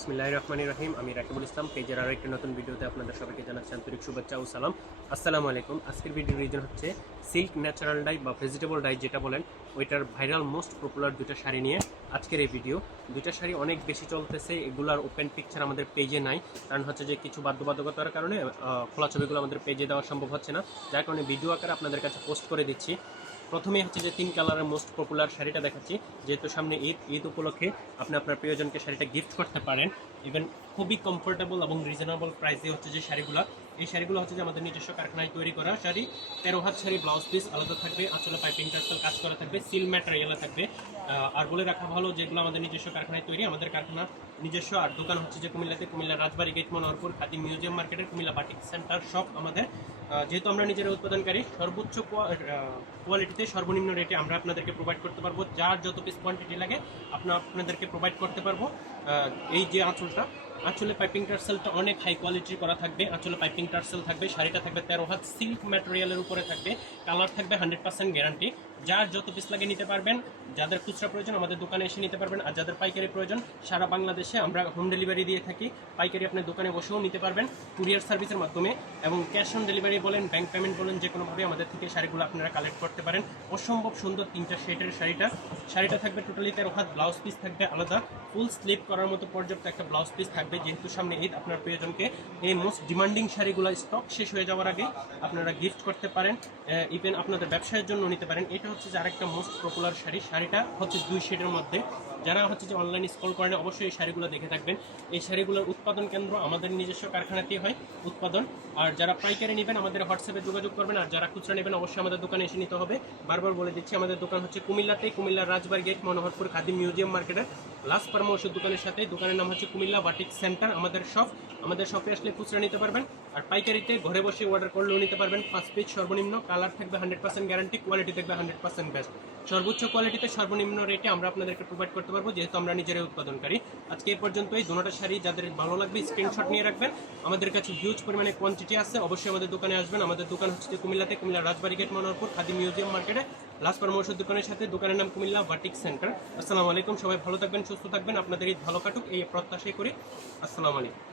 বিসমিল্লাহির রহমানির রহিম। আমি রাকিবুল ইসলাম, পেজের আরও একটি নতুন ভিডিওতে আপনাদের সবাইকে জানাচ্ছি আন্তরিক শুভেচ্ছা ও সালাম। আসসালামু আলাইকুম। আজকের ভিডিওর রিজন হচ্ছে সিল্ক ন্যাচারাল ডাই বা ভেজিটেবল ডাই যেটা বলেন, ওইটার ভাইরাল মোস্ট পপুলার দুইটা শাড়ি নিয়ে আজকের এই ভিডিও। দুইটা শাড়ি অনেক বেশি চলতেছে, এগুলার ওপেন পিকচার আমাদের পেজে নাই, কারণ হচ্ছে যে কিছু বাধ্যবাধকতার কারণে খোলা ছবিগুলো আমাদের পেজে দেওয়া সম্ভব হচ্ছে না, যার কারণে ভিডিও আকারে আপনাদের কাছে পোস্ট করে দিচ্ছি। প্রথমেই হচ্ছে যে 3 কালারের মোস্ট পপুলার শাড়িটা দেখাচ্ছি, যেহেতু সামনে ঈদ উপলক্ষে আপনি আপনার প্রিয়জনকে শাড়িটা গিফট করতে পারেন। ইভেন খুবই কমফোর্টেবল এবং রিজনেবল প্রাইসে হচ্ছে যে শাড়িগুলো, এই শাড়িগুলো হচ্ছে যে আমাদের নিজস্ব কারখানায় তৈরি করা শাড়ি। 13 হাত শাড়ি, ব্লাউজ পিস আলাদা থাকবে, আসলে পাইপিং টার্সেল কাজ করা থাকবে, সিল ম্যাটেরিয়ালে থাকবে। আর বলে রাখা ভালো, যেগুলো আমাদের নিজস্ব কারখানায় তৈরি, আমাদের কারখানা নিজস্ব। আর দোকান হচ্ছে যে কুমিল্লাতে, কুমিল্লা রাজবাড়ি গেট, মনোহরপুর খাদিম মিউজিয়াম মার্কেটের কুমিল্লা বাটিক সেন্টার শপ আমাদের। যেহেতু আমরা নিজেরা উৎপাদনকারী, সর্বোচ্চ কোয়ালিটিতে সর্বনিম্ন রেটে আমরা আপনাদেরকে প্রোভাইড করতে পারবো। যার যত পিস কোয়ান্টিটি লাগে আপনাদেরকে প্রোভাইড করতে পারবো। এই যে আঁচলে পাইপিং টার্সেলটা অনেক হাই কোয়ালিটির করা থাকবে। আঁচলে পাইপিং টার্সেল থাকবে, শাড়িটা থাকবে 13 হাত, সিল্ক ম্যাটেরিয়ালের উপরে থাকবে, কালার থাকবে 100% গ্যারান্টি। যার যত পিস লাগে নিতে পারবেন। যাদের খুচরা প্রয়োজন আমাদের দোকানে এসে নিতে পারবেন, আর যাদের পাইকারি প্রয়োজন সারা বাংলাদেশে আমরা হোম ডেলিভারি দিয়ে থাকি। পাইকারি আপনার দোকানে বসেও নিতে পারবেন কুরিয়ার সার্ভিসের মাধ্যমে, এবং ক্যাশ অন ডেলিভারি বলেন, ব্যাংক পেমেন্ট বলেন, যে কোনোভাবে আমাদের থেকে শাড়িগুলো আপনারা কালেক্ট করতে পারেন। অসম্ভব সুন্দর 3টা শেডের শাড়িটা থাকবে টোটালি 13 হাত, ব্লাউজ পিস থাকবে আলাদা, ফুল স্লিপ করার মতো পর্যাপ্ত একটা ব্লাউজ পিস থাকবে। যেহেতু সামনে ঈদ, আপনার প্রিয়জনকে এই মোস্ট ডিমান্ডিং শাড়িগুলো স্টক শেষ হয়ে যাওয়ার আগে আপনারা গিফট করতে পারেন, ইভেন আপনাদের ব্যবসায়ের জন্য নিতে পারেন। এটা হচ্ছে যে আরেকটা মোস্ট পপুলার শাড়িটা হচ্ছে 2 শেডের মধ্যে। যারা হচ্ছে যে অনলাইন স্ক্রল করেন অবশ্যই এই শাড়িগুলো দেখে থাকবেন। এই শাড়িগুলোর উৎপাদন কেন্দ্র আমাদের নিজস্ব কারখানাতেই হয় উৎপাদন। আর যারা পাইকারি নেবেন আমাদের হোয়াটসঅ্যাপে যোগাযোগ করবেন, আর যারা খুচরা নেবেন অবশ্যই আমাদের দোকানে এসে নিতে হবে। বারবার বলে দিচ্ছি, আমাদের দোকান হচ্ছে কুমিল্লাতে, কুমিল্লার রাজবাড়ি গেট, মনোহরপুর খাদিম মিউজিয়াম মার্কেটের লাস্ট ফার্মা ওষুধ দোকানের সাথে। দোকানের নাম হচ্ছে কুমিল্লা বাটিক সেন্টার আমাদের শপ। আমাদের শপে আসলে খুচরা নিতে পারবেন, আর পাইকারিতে ঘরে বসে অর্ডার করলেও নিতে পারবেন। 5 পিস সর্বনিম্ন, কালার থাকবে 100% গ্যারান্টি, কোয়ালিটি থাকবে 100% বেস্ট। সর্বোচ্চ কোয়ালিটিতে সর্বনিম্ন রেটে আমরা আপনাদেরকে প্রোভাইড করতে পারবো, যেহেতু আমরা নিজেরাই উৎপাদনকারী। আজকে এই পর্যন্তই। দুটোটা শাড়ি যাদের ভালো লাগবে স্ক্রিনশট নিয়ে রাখবেন। আমাদের কাছে হিউজ পরিমাণে কোয়ান্টিটি আছে, অবশ্যই আমাদের দোকানে আসবেন। আমাদের দোকান হচ্ছে কুমিল্লাতে, কুমিল্লা রাজবাড়ি গেট, মনোহরপুর খাদিম মিউজিয়াম মার্কেটে লাস্ট ফার্মা ওষুধ দোকানের সাথে। দোকানের নাম কুমিল্লা বাটিক সেন্টার। আসসালামু আলাইকুম। সবাই ভালো থাকবেন, সুস্থ থাকবেন, আপনাদের ঈদ ভালো কাটুক এই প্রত্যাশাই করি। আসসালামু আলাইকুম।